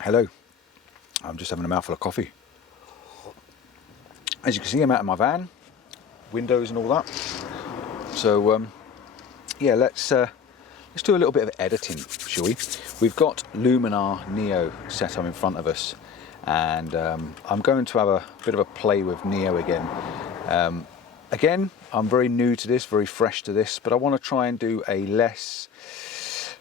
Hello, I'm just having a mouthful of coffee. As you can see, I'm out of my van, windows and all that. So yeah, let's do a little bit of editing, shall we? We've got Luminar Neo set up in front of us, and I'm going to have a bit of a play with Neo again. Again, I'm very new to this, very fresh to this, but I want to try and do a less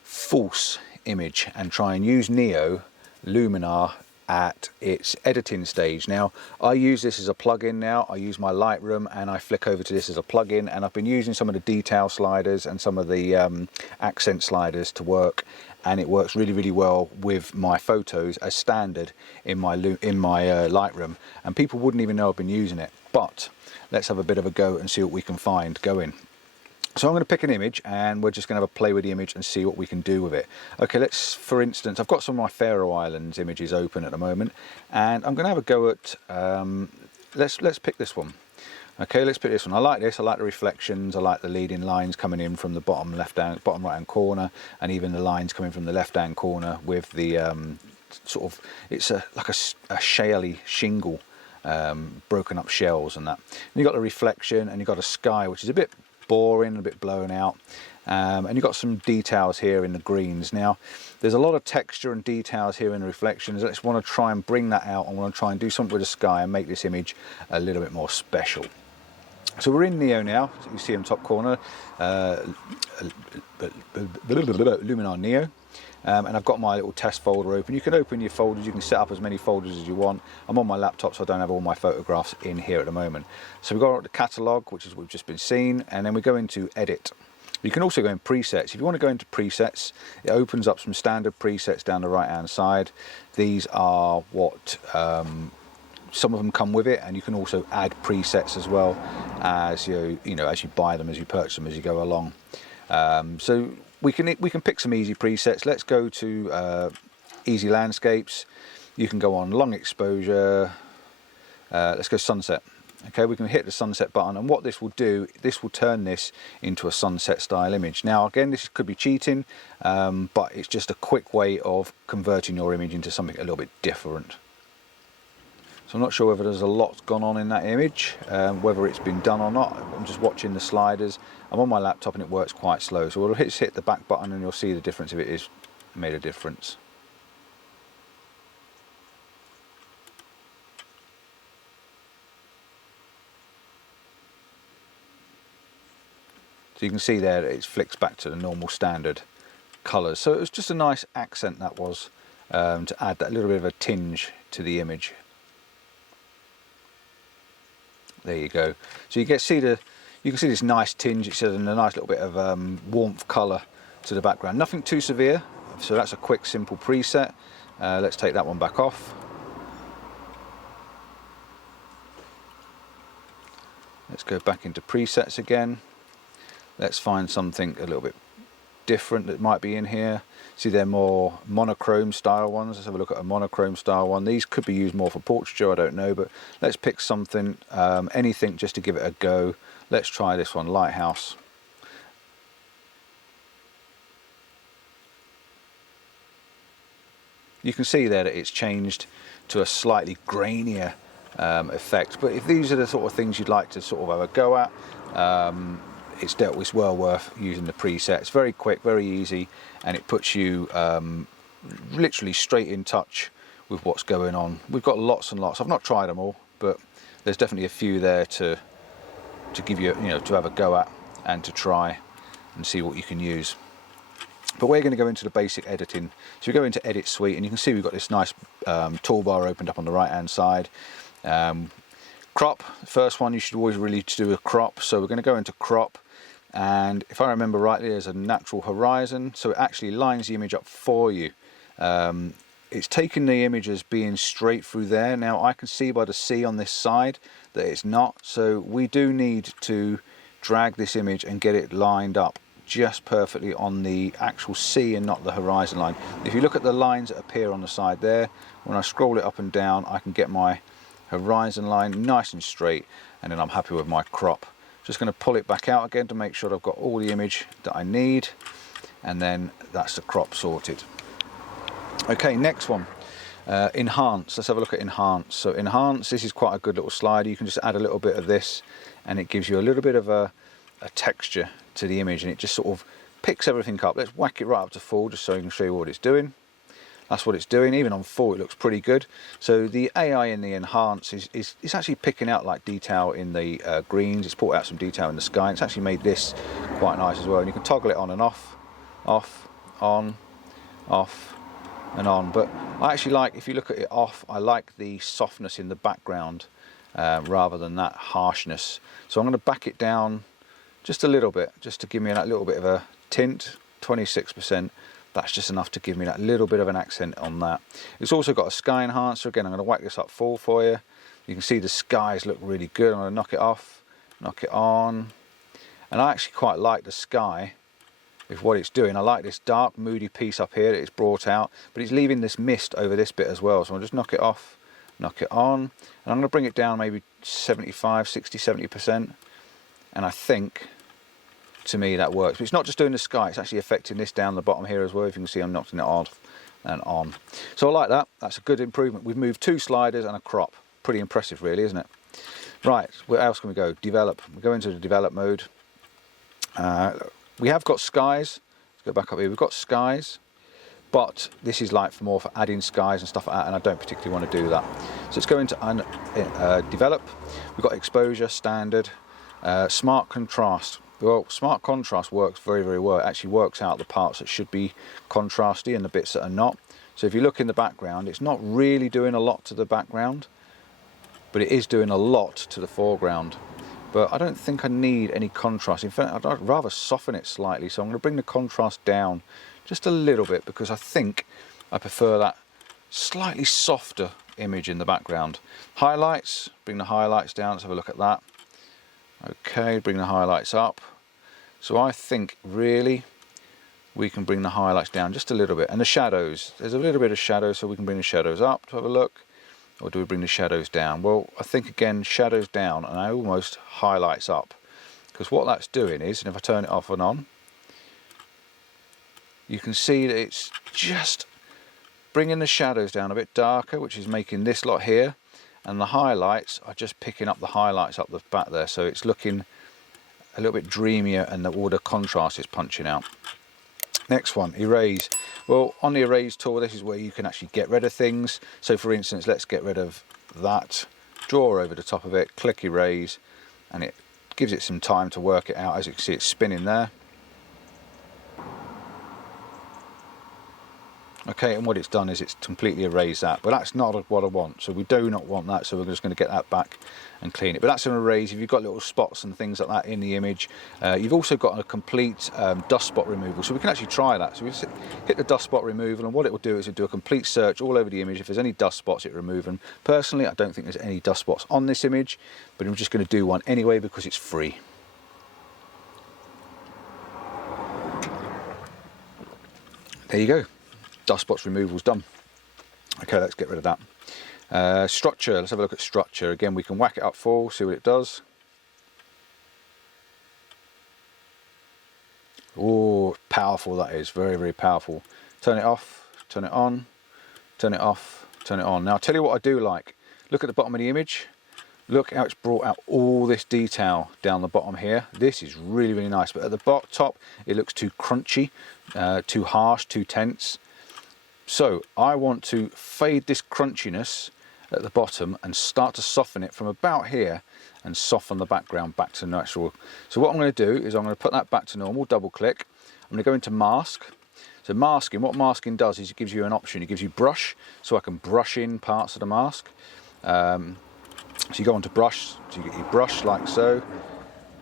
false image and try and use Neo Luminar at its editing stage. Now, I use this as a plugin now. I use my Lightroom and I flick over to this as a plugin, and I've been using some of the detail sliders and some of the accent sliders to work, and it works really, really well with my photos as standard in my Lightroom, and people wouldn't even know I've been using it. But let's have a bit of a go and see what we can find going. So I'm going to pick an image and we're just going to have a play with the image and see what we can do with it. Okay, let's, for instance, I've got some of my Faroe Islands images open at the moment, and I'm going to have a go at, let's pick this one. Okay, let's pick this one. I like this. I like the reflections. I like the leading lines coming in from the bottom right hand corner, and even the lines coming from the left hand corner with the sort of, it's like a shaly shingle, broken up shells and that. And you've got the reflection, and you've got a sky which is a bit boring, a bit blown out, and you've got some details here in the greens. Now, there's a lot of texture and details here in the reflections. I just want to try and bring that out. I want to try and do something with the sky and make this image a little bit more special. So we're in Neo now, so you see in the top corner, Luminar Neo. And I've got my little test folder open. You can open your folders, you can set up as many folders as you want. I'm on my laptop, so I don't have all my photographs in here at the moment. So we've got the catalogue, which is what we've just been seeing, and then we go into edit. You can also go in presets. If you want to go into presets, it opens up some standard presets down the right hand side. These are what some of them come with it, and you can also add presets as well as you know as you buy them, as you purchase them, as you go along. So we can pick some easy presets. Let's go to easy landscapes. You can go on long exposure. Let's go sunset. Okay, we can hit the sunset button, and what this will do, this will turn this into a sunset style image. Now again, this could be cheating, but it's just a quick way of converting your image into something a little bit different. So I'm not sure whether there's a lot gone on in that image, whether it's been done or not. I'm just watching the sliders. I'm on my laptop and it works quite slow. So we'll hit the back button and you'll see the difference if it is made a difference. So you can see there that it flicks back to the normal standard colours. So it was just a nice accent, that was, to add that little bit of a tinge to the image. There you go. So you can see this nice tinge. It's a nice little bit of warmth colour to the background. Nothing too severe. So that's a quick, simple preset. Let's take that one back off. Let's go back into presets again. Let's find something a little bit different that might be in here. See, they're more monochrome style ones. Let's have a look at a monochrome style one. These could be used more for portraiture, I don't know, but let's pick something, anything, just to give it a go. Let's try this one, lighthouse. You can see there that it's changed to a slightly grainier effect, but if these are the sort of things you'd like to sort of have a go at, it's well worth using the preset. It's very quick, very easy, and it puts you literally straight in touch with what's going on. We've got lots and lots. I've not tried them all, but there's definitely a few there to give you, to have a go at and to try and see what you can use. But we're going to go into the basic editing. So we go into Edit Suite, and you can see we've got this nice toolbar opened up on the right hand side. Crop, first one, you should always really do a crop. So we're going to go into crop, and if I remember rightly, there's a natural horizon, so it actually lines the image up for you. It's taking the image as being straight through there. Now I can see by the C on this side that it's not, so we do need to drag this image and get it lined up just perfectly on the actual C and not the horizon line. If you look at the lines that appear on the side there, when I scroll it up and down, I can get my horizon line nice and straight, and then I'm happy with my crop. Just going to pull it back out again to make sure I've got all the image that I need, and then that's the crop sorted. Okay, next one. Enhance. Let's have a look at enhance. So enhance, this is quite a good little slider. You can just add a little bit of this and it gives you a little bit of a texture to the image, and it just sort of picks everything up. Let's whack it right up to full just so I can show you what it's doing. That's what it's doing. Even on full it looks pretty good. So the AI in the enhance is actually picking out like detail in the greens. It's brought out some detail in the sky. It's actually made this quite nice as well, and you can toggle it on and off, on, off and on. But I actually like, if you look at it off, I like the softness in the background rather than that harshness. So I'm going to back it down just a little bit, just to give me that little bit of a tint. 26%. That's just enough to give me that little bit of an accent on that. It's also got a sky enhancer. Again, I'm going to whack this up full for you. You can see the skies look really good. I'm going to knock it off, knock it on. And I actually quite like the sky with what it's doing. I like this dark, moody piece up here that it's brought out, but it's leaving this mist over this bit as well. So I'll just knock it off, knock it on. And I'm going to bring it down maybe 75, 60, 70%. And I think, to me, that works. But it's not just doing the sky, it's actually affecting this down the bottom here as well. If you can see, I'm knocking it off and on. So I like that. That's a good improvement. We've moved 2 sliders and a crop. Pretty impressive really, isn't it? Right, where else can we go? Develop. We go into the develop mode. We have got skies. Let's go back up here. We've got skies, but this is like more for adding skies and stuff like that, and I don't particularly want to do that. So let's go into develop. We've got exposure, standard, smart contrast. Well, smart contrast works very, very well. It actually works out the parts that should be contrasty and the bits that are not. So if you look in the background, it's not really doing a lot to the background, but it is doing a lot to the foreground. But I don't think I need any contrast. In fact, I'd rather soften it slightly. So I'm going to bring the contrast down just a little bit, because I think I prefer that slightly softer image in the background. Highlights, bring the highlights down. Let's have a look at that. Okay, bring the highlights up. So I think really we can bring the highlights down just a little bit. And the shadows, there's a little bit of shadow, so we can bring the shadows up to have a look. Or do we bring the shadows down? Well, I think again, shadows down and I almost highlights up. Because what that's doing is, and if I turn it off and on, you can see that it's just bringing the shadows down a bit darker, which is making this lot here. And the highlights are just picking up the highlights up the back there. So it's looking a little bit dreamier, and all the contrast is punching out. Next one, erase. Well, on the erase tool, this is where you can actually get rid of things. So for instance, let's get rid of that. Draw over the top of it, click erase, and it gives it some time to work it out. As you can see, it's spinning there. Okay, and what it's done is it's completely erased that, but that's not what I want. So we do not want that, so we're just going to get that back and clean it. But that's an erase. If you've got little spots and things like that in the image, you've also got a complete dust spot removal, so we can actually try that. So we hit the dust spot removal, and what it will do is it'll do a complete search all over the image. If there's any dust spots, it remove them. Personally, I don't think there's any dust spots on this image, but I'm just going to do one anyway because it's free. There you go. Dust spots removal's done. Okay, let's get rid of that. Structure, let's have a look at structure. Again, we can whack it up full, see what it does. Oh, powerful that is, very, very powerful. Turn it off, turn it on, turn it off, turn it on. Now I'll tell you what I do like. Look at the bottom of the image. Look how it's brought out all this detail down the bottom here. This is really, really nice. But at the top, it looks too crunchy, too harsh, too tense. So I want to fade this crunchiness at the bottom and start to soften it from about here and soften the background back to natural. So what I'm going to do is I'm going to put that back to normal, double click. I'm going to go into mask. So masking, what masking does is it gives you an option. It gives you brush, so I can brush in parts of the mask. So you go onto brush, so you get your brush like so,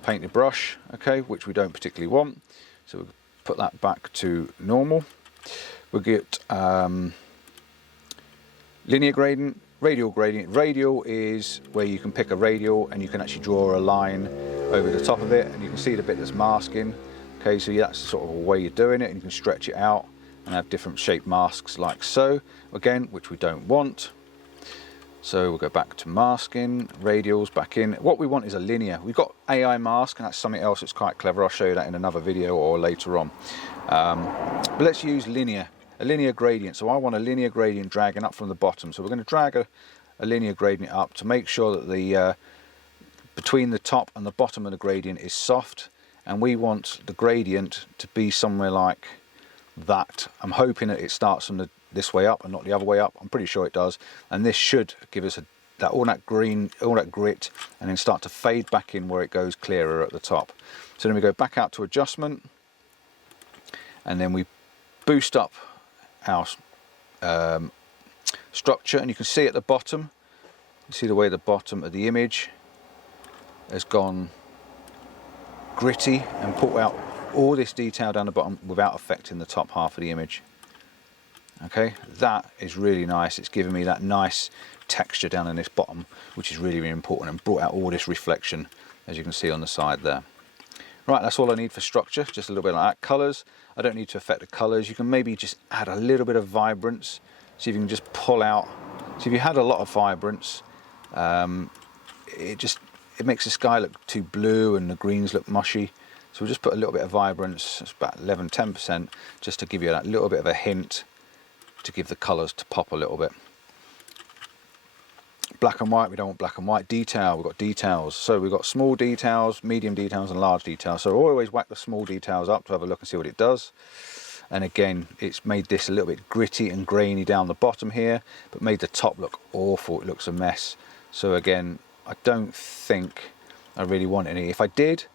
paint the brush, okay, which we don't particularly want. So we'll put that back to normal. We'll get linear gradient, radial gradient. Radial is where you can pick a radial and you can actually draw a line over the top of it, and you can see the bit that's masking. Okay, so that's sort of a way you're doing it, and you can stretch it out and have different shaped masks like so, again, which we don't want. So we'll go back to masking, radials back in. What we want is a linear. We've got AI mask, and that's something else that's quite clever. I'll show you that in another video or later on. But let's use linear. a linear gradient. So I want a linear gradient dragging up from the bottom. So we're going to drag a linear gradient up to make sure that the between the top and the bottom of the gradient is soft, and we want the gradient to be somewhere like that. I'm hoping that it starts from this way up and not the other way up. I'm pretty sure it does, and this should give us all that green, all that grit, and then start to fade back in where it goes clearer at the top. So then we go back out to adjustment, and then we boost up our structure, and you can see at the bottom, you see the way the bottom of the image has gone gritty and put out all this detail down the bottom without affecting the top half of the image. Okay, that is really nice. It's giving me that nice texture down in this bottom, which is really, really important, and brought out all this reflection, as you can see on the side there. Right, that's all I need for structure, just a little bit like that. Colours, I don't need to affect the colours. You can maybe just add a little bit of vibrance, see if you can just pull out. So if you had a lot of vibrance, it makes the sky look too blue and the greens look mushy. So we'll just put a little bit of vibrance, it's about 11-10%, just to give you that little bit of a hint, to give the colours to pop a little bit. Black and white, we don't want black and white. Detail, we've got details. So we've got small details, medium details and large details. So always whack the small details up to have a look and see what it does. And again, it's made this a little bit gritty and grainy down the bottom here, but made the top look awful. It looks a mess. So again, I don't think I really want any. If I did,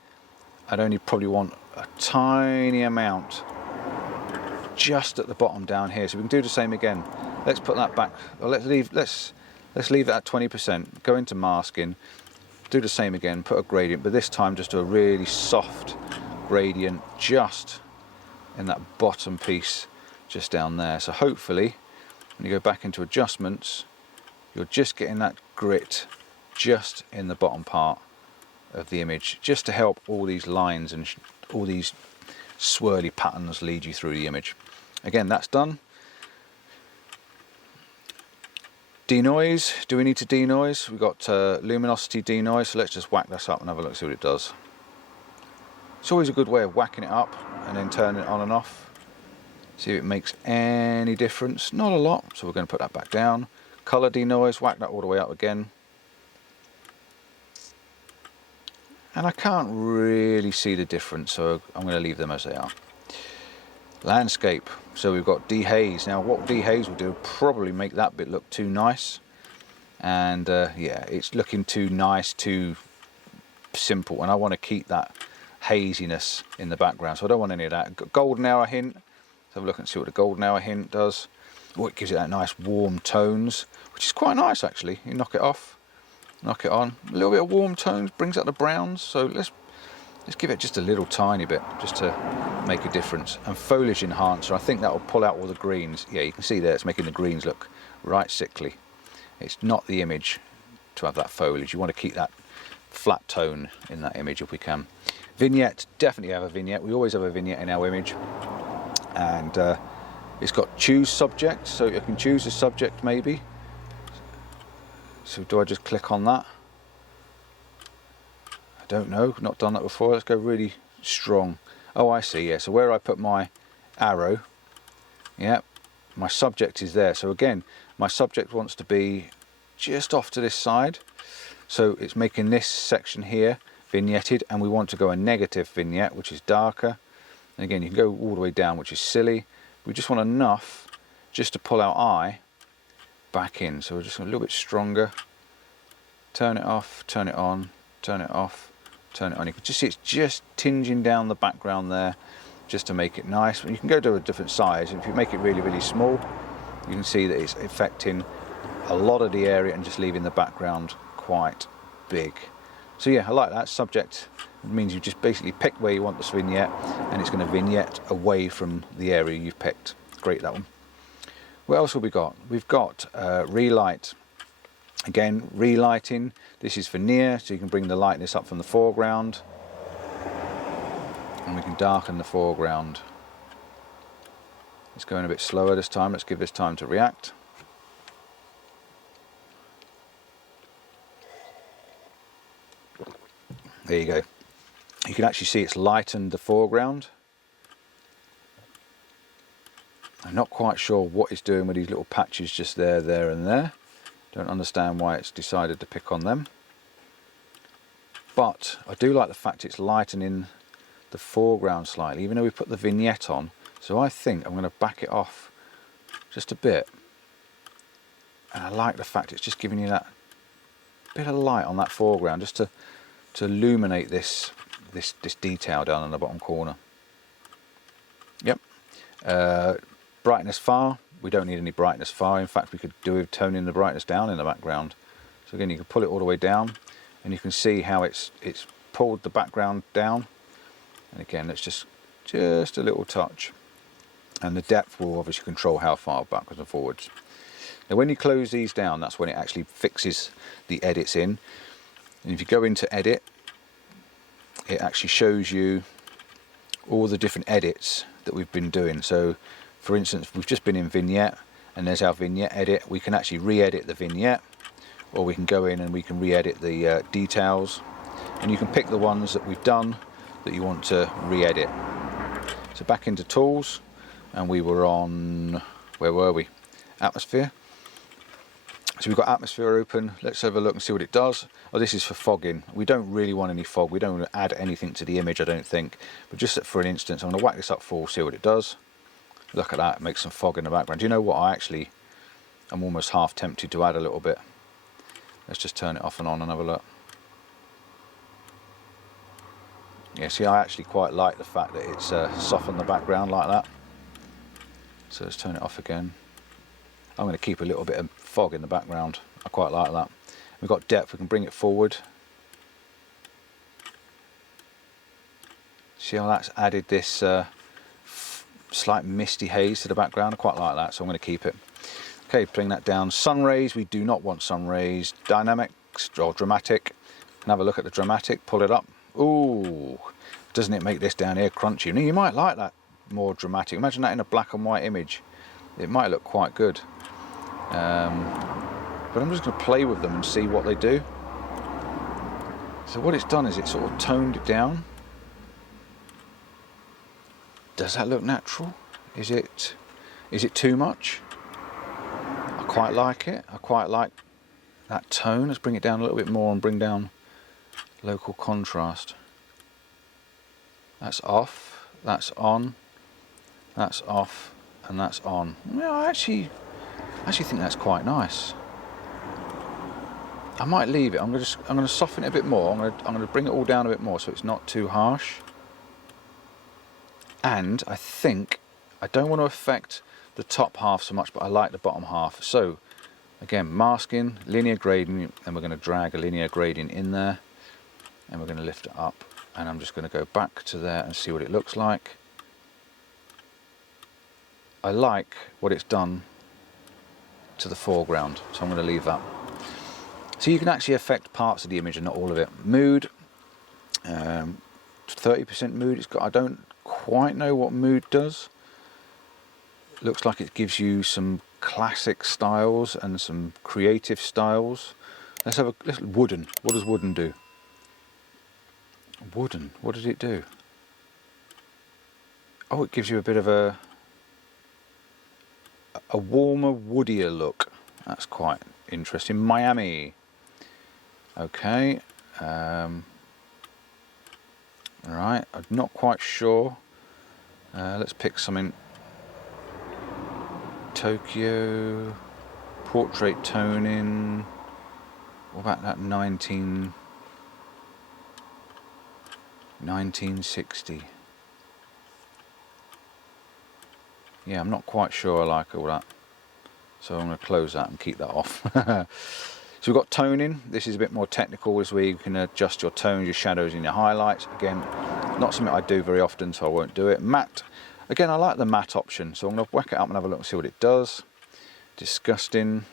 I'd only probably want a tiny amount just at the bottom down here. So we can do the same again. Let's put that back. Well, let's leave it at 20%. Go into masking. Do the same again. Put a gradient, but this time just do a really soft gradient just in that bottom piece, just down there. So hopefully, when you go back into adjustments, you're just getting that grit just in the bottom part of the image, just to help all these lines and all these swirly patterns lead you through the image. Again, that's done. Denoise, do we need to denoise? We've got luminosity denoise, so let's just whack this up and have a look, see what it does. It's always a good way of whacking it up and then turning it on and off. See if it makes any difference. Not a lot, so we're going to put that back down. Color denoise, whack that all the way up again. And I can't really see the difference, so I'm going to leave them as they are. Landscape, so we've got dehaze. Now what dehaze will do, probably make that bit look too nice. And yeah, it's looking too nice, too simple, and I want to keep that haziness in the background, so I don't want any of that. Golden hour hint, let's have a look and see what the golden hour hint does. Oh, it gives it that nice warm tones, which is quite nice actually. You knock it off, knock it on, a little bit of warm tones, brings out the browns. So let's give it just a little tiny bit, just to make a difference. And foliage enhancer, I think that will pull out all the greens. Yeah, you can see there, it's making the greens look right sickly. It's not the image to have that foliage. You want to keep that flat tone in that image if we can. Vignette, definitely have a vignette. We always have a vignette in our image. And it's got choose subject, so you can choose a subject maybe. So do I just click on that? I don't know, not done that before. Let's go really strong. Oh, I see, yeah. So where I put my arrow, yeah, my subject is there. So again, my subject wants to be just off to this side. So it's making this section here vignetted, and we want to go a negative vignette, which is darker. And again, you can go all the way down, which is silly. We just want enough just to pull our eye back in. So we're just a little bit stronger. Turn it off, turn it on, turn it off, turn it on. You can just see it's just tinging down the background there, just to make it nice. You can go to a different size. If you make it really, really small, you can see that it's affecting a lot of the area and just leaving the background quite big. So yeah, I like that. Subject means you just basically pick where you want this vignette, and it's going to vignette away from the area you've picked. Great, that one. What else have we got? We've got Relight. Again, relighting. This is for near, so you can bring the lightness up from the foreground, and we can darken the foreground. It's going a bit slower this time. Let's give this time to react. There you go. You can actually see it's lightened the foreground. I'm not quite sure what it's doing with these little patches just there, there and there. Don't understand why it's decided to pick on them. But I do like the fact it's lightening the foreground slightly, even though we put the vignette on. So I think I'm going to back it off just a bit. And I like the fact it's just giving you that bit of light on that foreground, just to illuminate this detail down in the bottom corner. Yep. Brightness far, we don't need any brightness far. In fact, we could do with toning the brightness down in the background. So again, you can pull it all the way down, and you can see how it's pulled the background down. And again, it's just a little touch. And the depth will obviously control how far backwards and forwards. Now when you close these down, that's when it actually fixes the edits in. And if you go into edit, it actually shows you all the different edits that we've been doing. So for instance, we've just been in vignette, and there's our vignette edit. We can actually re-edit the vignette, or we can go in and we can re-edit the details, and you can pick the ones that we've done that you want to re-edit. So back into tools, and we were on, where were we? Atmosphere. So we've got atmosphere open. Let's have a look and see what it does. Oh, this is for fogging. We don't really want any fog. We don't want to add anything to the image, I don't think. But just for an instance, I'm going to whack this up full, see what it does. Look at that, it makes some fog in the background. Do you know what? I'm almost half tempted to add a little bit. Let's just turn it off and on and have a look. Yeah, see, I actually quite like the fact that it's softened the background like that. So let's turn it off again. I'm going to keep a little bit of fog in the background. I quite like that. We've got depth, we can bring it forward. See how that's added this slight misty haze to the background? I quite like that, so I'm going to keep it. Okay, bring that down. Sun rays, we do not want sun rays. Dynamics or dramatic. And have a look at the dramatic, pull it up. Ooh, doesn't it make this down here crunchy? Now, you might like that more dramatic. Imagine that in a black and white image. It might look quite good. But I'm just going to play with them and see what they do. So what it's done is it sort of toned it down. Does that look natural? Is it too much? I quite like it. I quite like that tone. Let's bring it down a little bit more and bring down local contrast. That's off, that's on, that's off, and that's on. Yeah, I actually think that's quite nice. I might leave it. I'm going to soften it a bit more. I'm going to bring it all down a bit more so it's not too harsh. And I think I don't want to affect the top half so much, but I like the bottom half. So again, masking, linear gradient, and we're going to drag a linear gradient in there, and we're going to lift it up, and I'm just going to go back to there and see what it looks like. I like what it's done to the foreground, so I'm going to leave that. So you can actually affect parts of the image and not all of it. Mood, 30% mood. It's got. I don't quite know what mood does. Looks like it gives you some classic styles and some creative styles. Let's have a wooden. What does wooden do? Wooden. What does it do? Oh, it gives you a bit of a warmer, woodier look. That's quite interesting. Miami. Okay. Right. I'm not quite sure. Let's pick something. Tokyo. Portrait toning. What about that 1960? Yeah, I'm not quite sure I like all that. So I'm going to close that and keep that off. So we've got toning. This is a bit more technical, as we can adjust your tones, your shadows and your highlights. Again, not something I do very often, so I won't do it. Matte. Again, I like the matte option, so I'm going to whack it up and have a look and see what it does. Disgusting.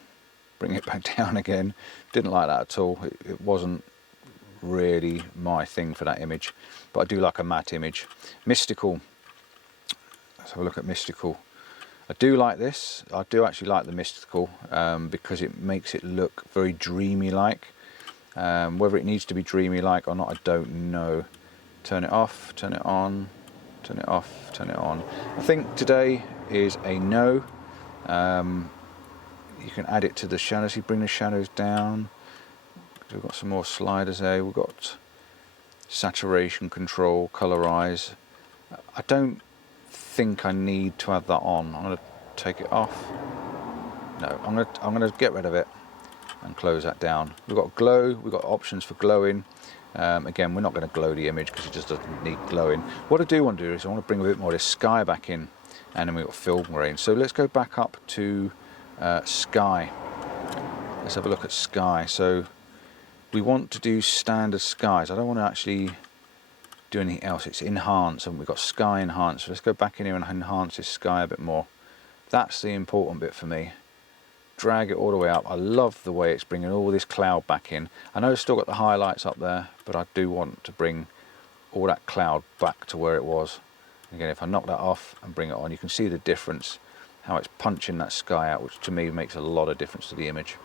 Bring it back down again. Didn't like that at all. It wasn't really my thing for that image, but I do like a matte image. Mystical. Let's have a look at mystical. I do like this. I do actually like the mystical because it makes it look very dreamy like. Whether it needs to be dreamy like or not, I don't know. Turn it off, turn it on, turn it off, turn it on. I think today is a no. You can add it to the shadows. You bring the shadows down. We've got some more sliders there. We've got saturation control, colorize. I don't think I need to have that on. I'm going to take it off. No, I'm going to get rid of it and close that down. We've got glow. We've got options for glowing. Again, we're not going to glow the image because it just doesn't need glowing. What I do want to do is I want to bring a bit more of this sky back in, and then we've got film grain. So let's go back up to sky. Let's have a look at sky. So we want to do standard skies. I don't want to actually do anything else. It's enhance, and we've got sky enhance. So let's go back in here and enhance this sky a bit more. That's the important bit for me. Drag it all the way up. I love the way it's bringing all this cloud back in. I know it's still got the highlights up there, but I do want to bring all that cloud back to where it was. Again, if I knock that off and bring it on, you can see the difference, how it's punching that sky out, which to me makes a lot of difference to the image.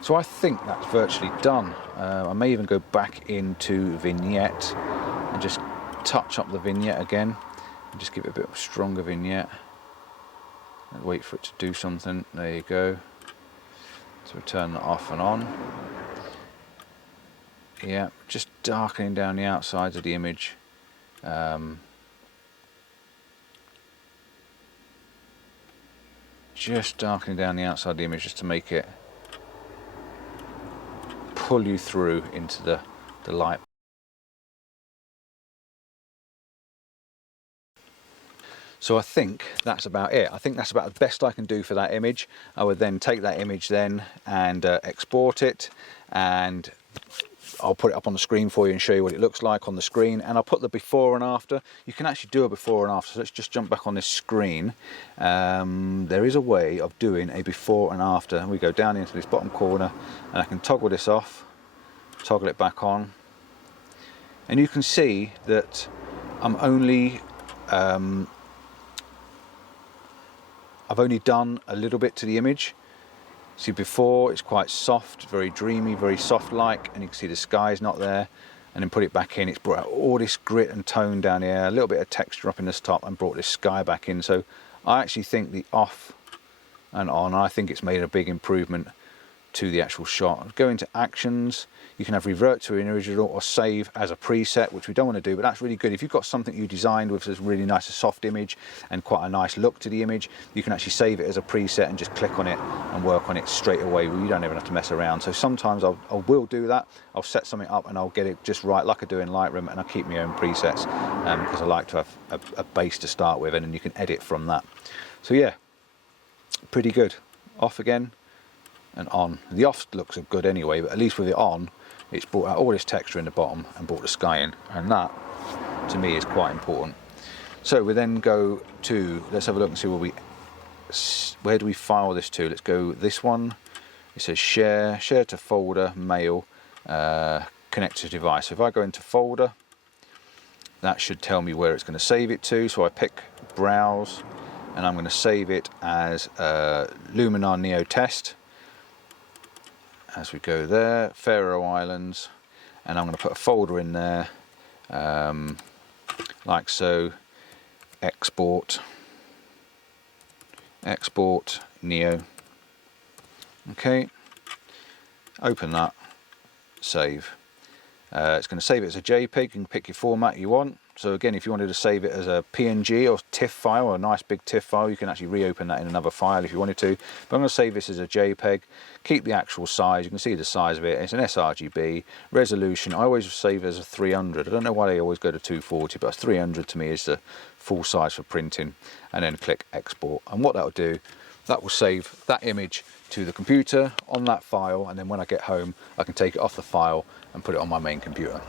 So I think that's virtually done. I may even go back into Vignette and just touch up the vignette again and just give it a bit of a stronger vignette. And wait for it to do something. There you go. So we turn that off and on. Yeah, just darkening down the outsides of the image. Just darkening down the outside of the image just to make it pull you through into the light. So I think that's about it. I think that's about the best I can do for that image. I would then take that image then and export it, and I'll put it up on the screen for you and show you what it looks like on the screen, and I'll put the before and after. You can actually do a before and after, so let's just jump back on this screen. There is a way of doing a before and after. We go down into this bottom corner and I can toggle this off, toggle it back on, and you can see that I've only done a little bit to the image. See, before it's quite soft, very dreamy, very soft like, and you can see the sky's not there. And then put it back in, it's brought out all this grit and tone down here, a little bit of texture up in this top, and brought this sky back in. So I actually think the off and on, I think it's made a big improvement to the actual shot. Go into actions, you can have revert to an original or save as a preset, which we don't want to do, but that's really good. If you've got something you designed with this really nice soft image and quite a nice look to the image, you can actually save it as a preset and just click on it and work on it straight away. You don't even have to mess around. So sometimes I will do that. I'll set something up and I'll get it just right like I do in Lightroom, and I'll keep my own presets because I like to have a base to start with, and then you can edit from that. So yeah, pretty good. Off again and on. The off looks good anyway, but at least with it on, it's brought out all this texture in the bottom and brought the sky in, and that to me is quite important. So we then go to, let's have a look and see where do we file this to. Let's go this one. It says share to folder, mail, connect to device. So if I go into folder, that should tell me where it's going to save it to. So I pick browse, and I'm going to save it as Luminar Neo test. As we go there, Faroe Islands, and I'm going to put a folder in there, like so. Export Neo. Okay, open that, save. It's going to save it as a JPEG. You can pick your format you want. So again, if you wanted to save it as a PNG or TIFF file, or a nice big TIFF file, you can actually reopen that in another file if you wanted to. But I'm going to save this as a JPEG, keep the actual size. You can see the size of it. It's an sRGB. Resolution, I always save as a 300. I don't know why they always go to 240, but 300 to me is the full size for printing. And then click export. And what that will do, that will save that image to the computer on that file, and then when I get home, I can take it off the file and put it on my main computer.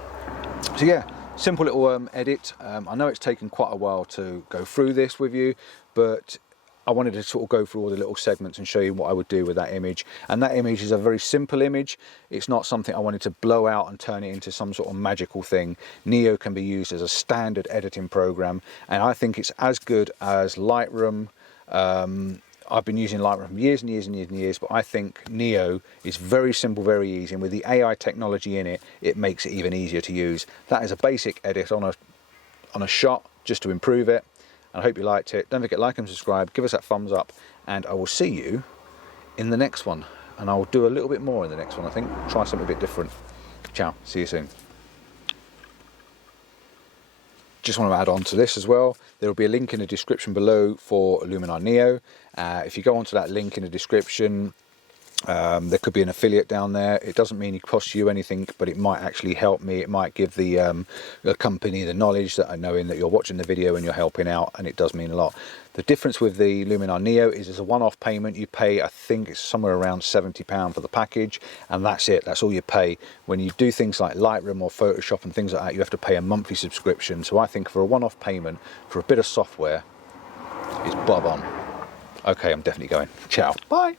So yeah, simple little edit. I know it's taken quite a while to go through this with you, but I wanted to sort of go through all the little segments and show you what I would do with that image. And that image is a very simple image. It's not something I wanted to blow out and turn it into some sort of magical thing. Neo can be used as a standard editing program, and I think it's as good as Lightroom. I've been using Lightroom for years and years and years and years, but I think Neo is very simple, very easy, and with the AI technology in it, it makes it even easier to use. That is a basic edit on a shot, just to improve it. and I hope you liked it. Don't forget to like and subscribe, give us that thumbs up, and I will see you in the next one. And I will do a little bit more in the next one, I think. Try something a bit different. Ciao, see you soon. Just want to add on to this as well, there will be a link in the description below for Luminar Neo. If you go onto that link in the description, there could be an affiliate down there. It doesn't mean it costs you anything, but it might actually help me. It might give the company the knowledge that I know in that you're watching the video and you're helping out, and it does mean a lot. The difference with the Luminar Neo is it's a one-off payment. You pay, I think it's somewhere around £70 for the package, and that's it. That's all you pay. When you do things like Lightroom or Photoshop and things like that, you have to pay a monthly subscription. So I think for a one-off payment for a bit of software, it's bob on. Okay, I'm definitely going. Ciao. Bye.